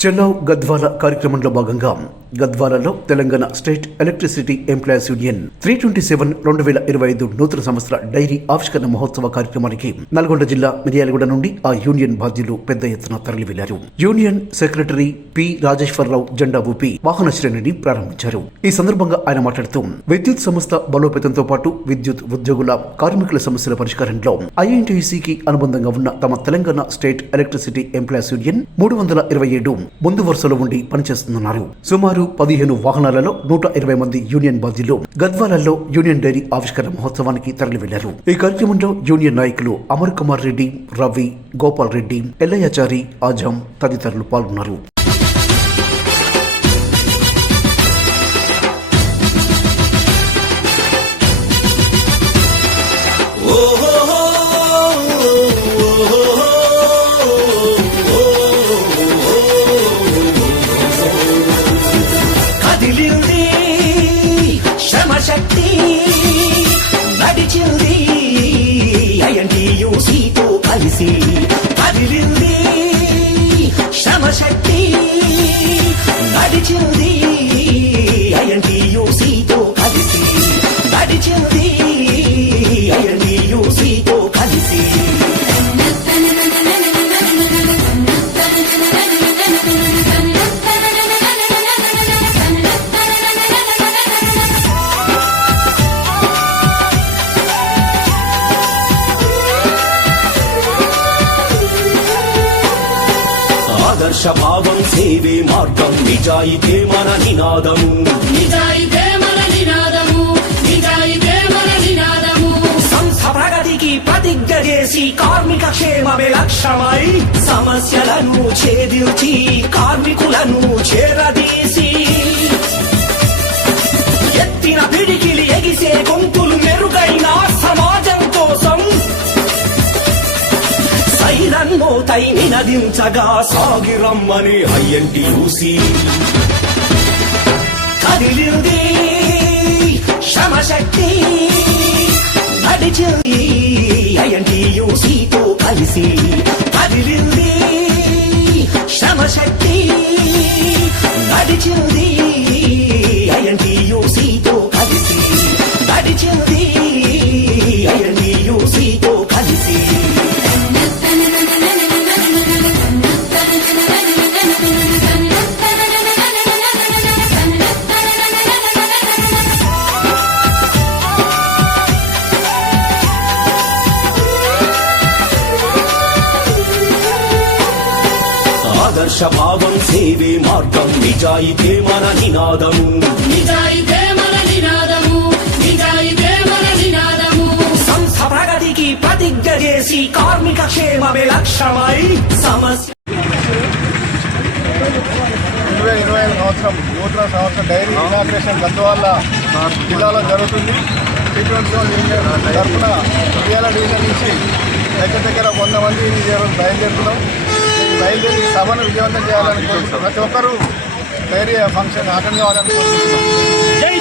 చెన్నౌ గద్వాల కార్యక్రమంలో భాగంగా గద్వాలలో Telangana state electricity employees union three twenty seven రెండు వేల ఇరవై ఐదు నూతన సంవత్సర డైరీ ఆవిష్కరణ మహోత్సవ కార్యక్రమానికి నల్గొండ జిల్లా మిర్యాలగూడ నుండి ఆ యూనియన్ బాధ్యులు పెద్ద ఎత్తున తరలి వెళ్ళారు యూనియన్ సెక్రటరీ పి రాజేశ్వరరావు జెండా ఊపి వాహన శ్రేణిని ప్రారంభించారు. ఈ సందర్భంగా ఆయన మాట్లాడుతూ విద్యుత్ సంస్థ బలోపేతంతో పాటు విద్యుత్ ఉద్యోగుల కార్మికుల సమస్యల పరిష్కారంలో ఐఎన్టీసీకి అనుబంధంగా ఉన్న తమ Telangana state electricity employees union మూడు వందల ఇరవై ఏడు ముందు వరుసలో ఉండి పనిచేస్తున్నారు సుమారు పదిహేను వాహనాలలో నూట ఇరవై మంది యూనియన్ బాధ్యులు గద్వాలలో యూనియన్ డైరీ ఆవిష్కరణ మహోత్సవానికి తరలివెళ్ళారు. ఈ కార్యక్రమంలో యూనియన్ నాయకులు అమర్ కుమార్ రెడ్డి రవి గోపాల్ రెడ్డి ఎల్లయ్యాచారి ఆజం తదితరులు పాల్గొన్నారు. నడిచింది ఐఎన్టీయూసీతో కలిసి కదిలింది. శ్రమశక్తి నడిచింది ఐఎన్టీయూసీతో కలిసి నడిచింది. ఆదర్శ భావం సేవే మార్గం. నిజాయితే మన నినాదము. నిజాయితే మన నినాదము. నిజాయితే మన నినాదము. సంస్థ ప్రగతికి ప్రతిజ్ఞ చేసి కార్మిక క్షేమమే లక్ష్యమై సమస్యలను ఛేదించి కార్మికులను చేరదీసి. ఎత్తిన పిడికిలి సైరన్ మోతై నినదించగా సాగిరమ్మని ఐఎన్టీయూసీ. కదిలింది శ్రమశక్తి నడిచింది ఐఎన్టీయూసీతో కలిసి. కదిలింది శ్రమశక్తి నడిచింది ఆదర్శ భావం సేవే మార్గం. నిజాయితే మన నినాదము. నిజాయితే మన నినాదము. నిజాయితే మన నినాదము. సంస్థ ప్రగతికి ప్రతిజ్ఞ చేసి కార్మిక క్షేమమే లక్ష్యమై సమస్య. వేల ఇరవై ఐదు సంవత్సరం నూతన సంవత్సరం డైరీ ఇనాగ్రేషన్ గద్వాల జిల్లాలో జరుగుతుంది. తరఫున ఇవాళ డివిజన్ నుంచి దగ్గర దగ్గర వంద మంది ఈరోజు బయలుదేరుతున్నాం. బయలుదేరి సభను విజయవంతం చేయాలని ప్రతి ఒక్కరూ డైరీ ఫంక్షన్ అటెండ్ కావాలని